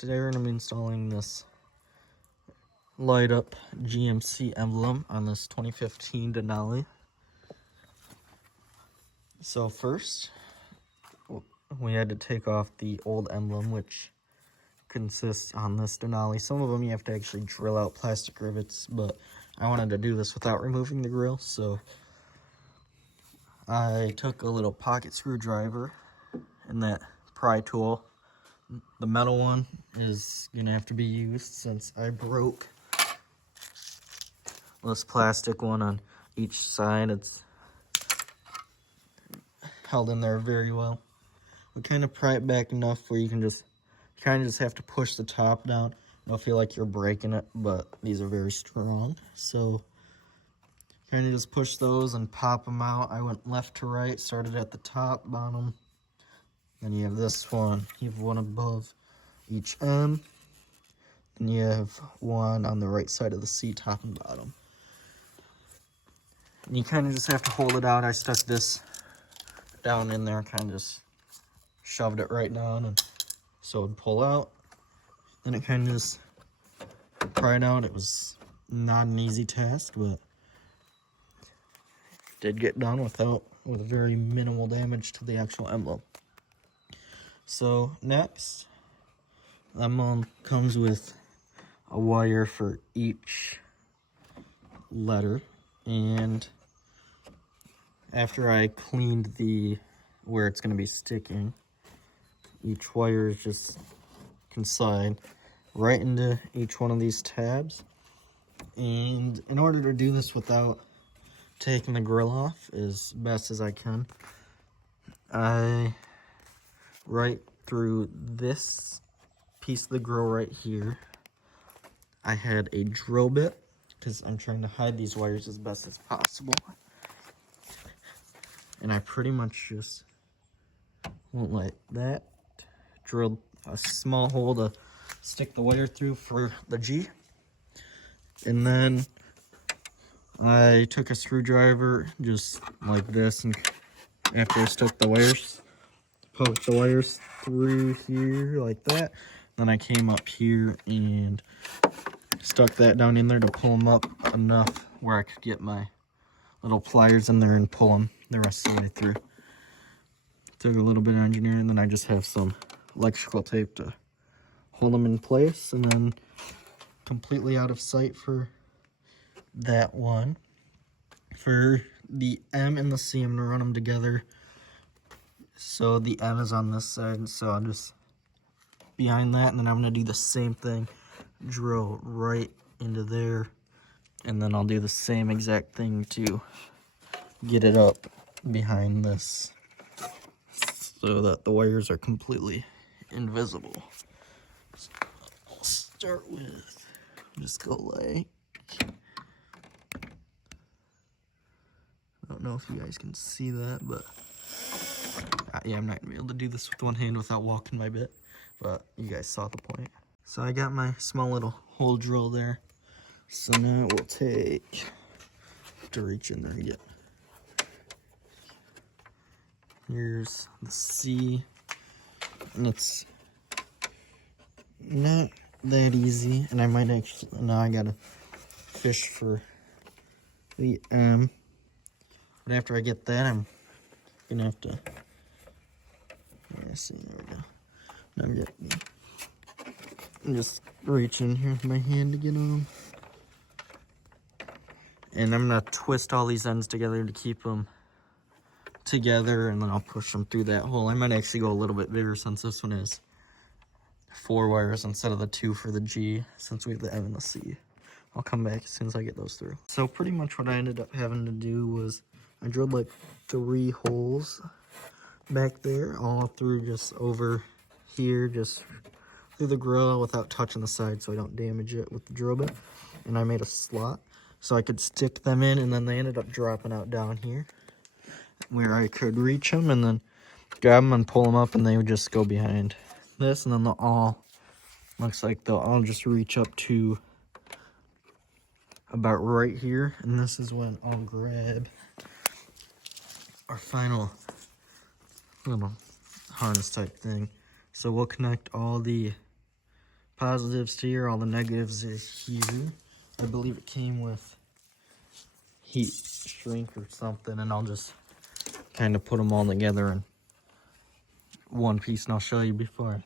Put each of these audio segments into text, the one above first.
today we're going to be installing this light up GMC Emblem on this 2015 Denali. So first, we had to take off the old emblem, which consists on this Denali. Some of them you have to actually drill out plastic rivets, but I wanted to do this without removing the grill, so I took a little pocket screwdriver and that pry tool. The metal one is gonna have to be used since I broke this plastic one on each side. It's held in there very well. We kind of pry it back enough where you can just kind of just have to push the top down. You don't feel like you're breaking it, but these are very strong. So kind of just push those and pop them out. I went left to right, started at the top, bottom. Then you have this one. You have one above each M. And you have one on the right side of the seat, top and bottom. And you kind of just have to hold it out. I stuck this down in there, kind of just shoved it right down, and so it would pull out. Then it kind of just pried out. It was not an easy task, but did get done with very minimal damage to the actual emblem. So next, the emblem comes with a wire for each letter, and after I cleaned where it's going to be sticking, each wire is just can slide right into each one of these tabs. And in order to do this without taking the grill off as best as I can, right through this piece of the grill right here, I had a drill bit because I'm trying to hide these wires as best as possible. And I pretty much just went like that, drilled a small hole to stick the wire through for the G. And then I took a screwdriver just like this, and after I stuck the wires, poked the wires through here like that. Then I came up here and stuck that down in there to pull them up enough where I could get my little pliers in there and pull them the rest of the way through. Took a little bit of engineering, and then I just have some electrical tape to hold them in place, and then completely out of sight for that one. For the M and the C, I'm going to run them together. So the M is on this side, so I'll just behind that, and then I'm going to do the same thing, drill right into there, and then I'll do the same exact thing to get it up behind this so that the wires are completely invisible. So I'll start with, just go like, I don't know if you guys can see that, but yeah, I'm not gonna be able to do this with one hand without walking my bit, but you guys saw the point. So I got my small little hole drill there. So now we'll to reach in there and get, here's the C, and it's not that easy, and I might actually, now I gotta fish for the M, but after I get that, I'm gonna have to, yeah, see, there we go. Now I'm just reaching here with my hand to get on. And I'm gonna twist all these ends together to keep them together, and then I'll push them through that hole. I might actually go a little bit bigger since this one is 4 wires instead of the 2 for the G, since we have the M and the C. I'll come back as soon as I get those through. So pretty much what I ended up having to do was I drilled like 3 holes back there, all through just over here, just through the grill without touching the side so I don't damage it with the drill bit. And I made a slot so I could stick them in, and then they ended up dropping out down here where I could reach them and then grab them and pull them up, and they would just go behind this, and then looks like they'll all just reach up to about right here, and this is when I'll grab our final little harness type thing. So we'll connect all the positives here, all the negatives is here. I believe it came with heat shrink or something, and I'll just kind of put them all together in one piece, and I'll show you before I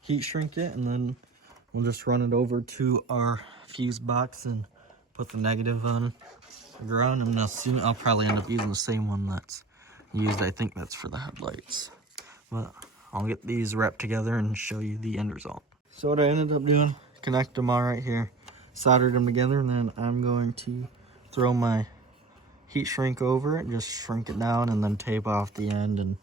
heat shrink it, and then we'll just run it over to our fuse box and put the negative on the ground. And I'll probably end up using the same one that's used. I think that's for the headlights, but I'll get these wrapped together and show you the end result. So what I ended up doing, connect them all right here, soldered them together, and then I'm going to throw my heat shrink over it, just shrink it down, and then tape off the end. And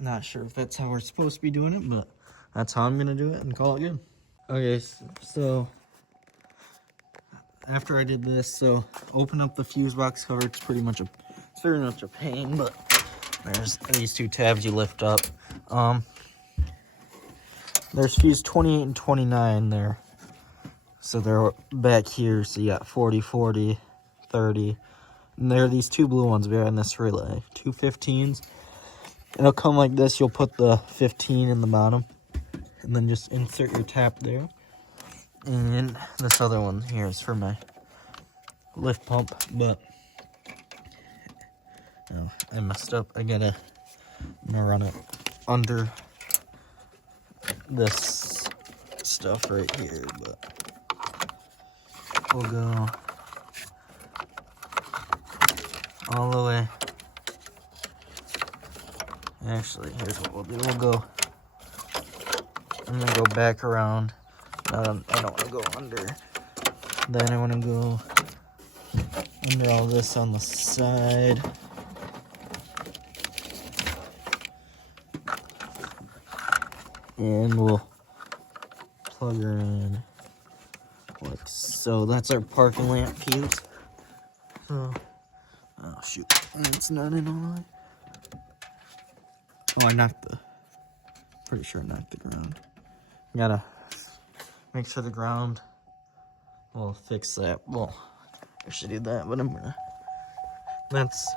not sure if that's how we're supposed to be doing it, but that's how I'm gonna do it and call it good. Okay, so after I did this, so open up the fuse box cover. It's very much a pain, but there's these two tabs you lift up. There's fuse 28 and 29 there. So they're back here, so you got 40, 40, 30. And there are these two blue ones behind this relay, two 15s. It'll come like this. You'll put the 15 in the bottom, and then just insert your tap there. And this other one here is for my lift pump, but oh, I messed up. I'm gonna run it under this stuff right here, but we'll go all the way. Actually, here's what we'll do. I'm gonna go back around. I don't want to go under. Then I want to go under all this on the side. And we'll plug her in like so. That's our parking lamp fuse. So, oh shoot, it's not in all right. Oh, pretty sure I knocked the ground. Gotta make sure the ground, we'll fix that. Well, I should do that, but that's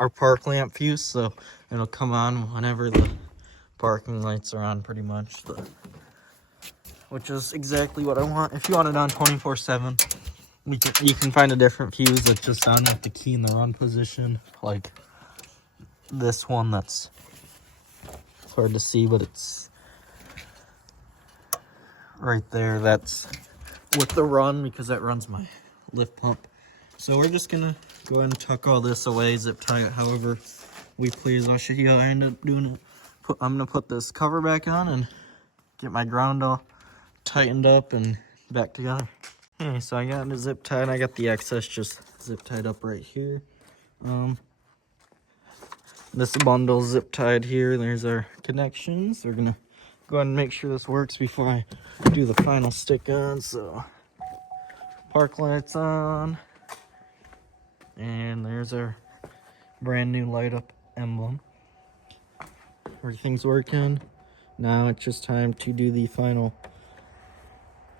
our park lamp fuse, so it'll come on whenever the parking lights are on, pretty much, which is exactly what I want. If you want it on 24/7, you can find a different fuse that's just on at the key in the run position, like this one. It's hard to see, but it's right there. That's with the run, because that runs my lift pump. So we're just gonna go ahead and tuck all this away, zip tie it however we please. I'll show you how I end up doing it. I'm gonna put this cover back on and get my ground all tightened up and back together. Okay, so I got it zip tied. I got the excess just zip tied up right here. This bundle zip tied here. There's our connections. We're gonna go ahead and make sure this works before I do the final stick on. So park lights on, and there's our brand new light up emblem. Everything's working. Now it's just time to do the final.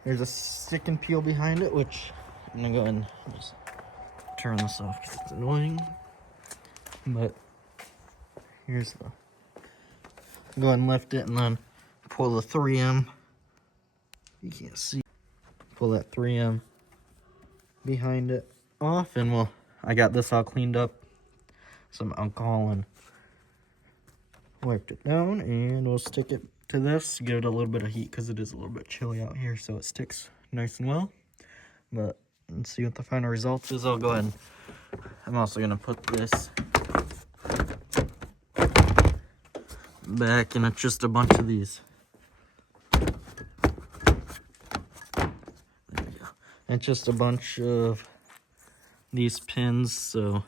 There's a stick and peel behind it, which I'm gonna go ahead and just turn this off because it's annoying. But here's go ahead and lift it and then pull the 3M. You can't see. Pull that 3M behind it off, and well, I got this all cleaned up. Some alcohol and wiped it down, and we'll stick it to this, give it a little bit of heat because it is a little bit chilly out here, so it sticks nice and well. But let's see what the final result is. I'll go ahead and I'm also gonna put this back, and it's just a bunch of these. There we go. It's just a bunch of these pins, so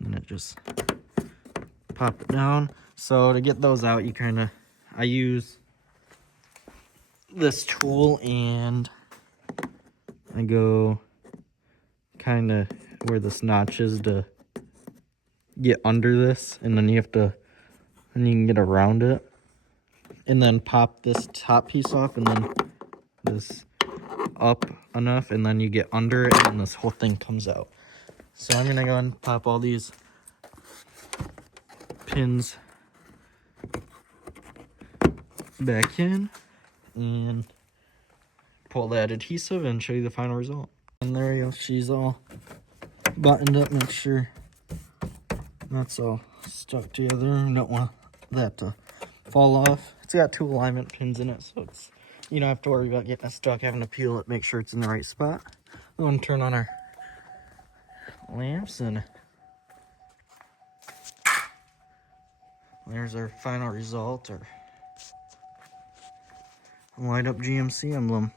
and it just pop it down. So to get those out, I use this tool, and I go kind of where this notch is to get under this, and then you can get around it, and then pop this top piece off, and then this up enough, and then you get under it, and this whole thing comes out. So I'm gonna go and pop all these pins back in and pull that adhesive and show you the final result. And there you go, she's all buttoned up. Make sure that's all stuck together. Don't want that to fall off. It's got 2 alignment pins in it, so it's, you don't have to worry about getting it stuck, having to peel it, make sure it's in the right spot. We're going to turn on our lamps, and there's our final result, our light up GMC emblem.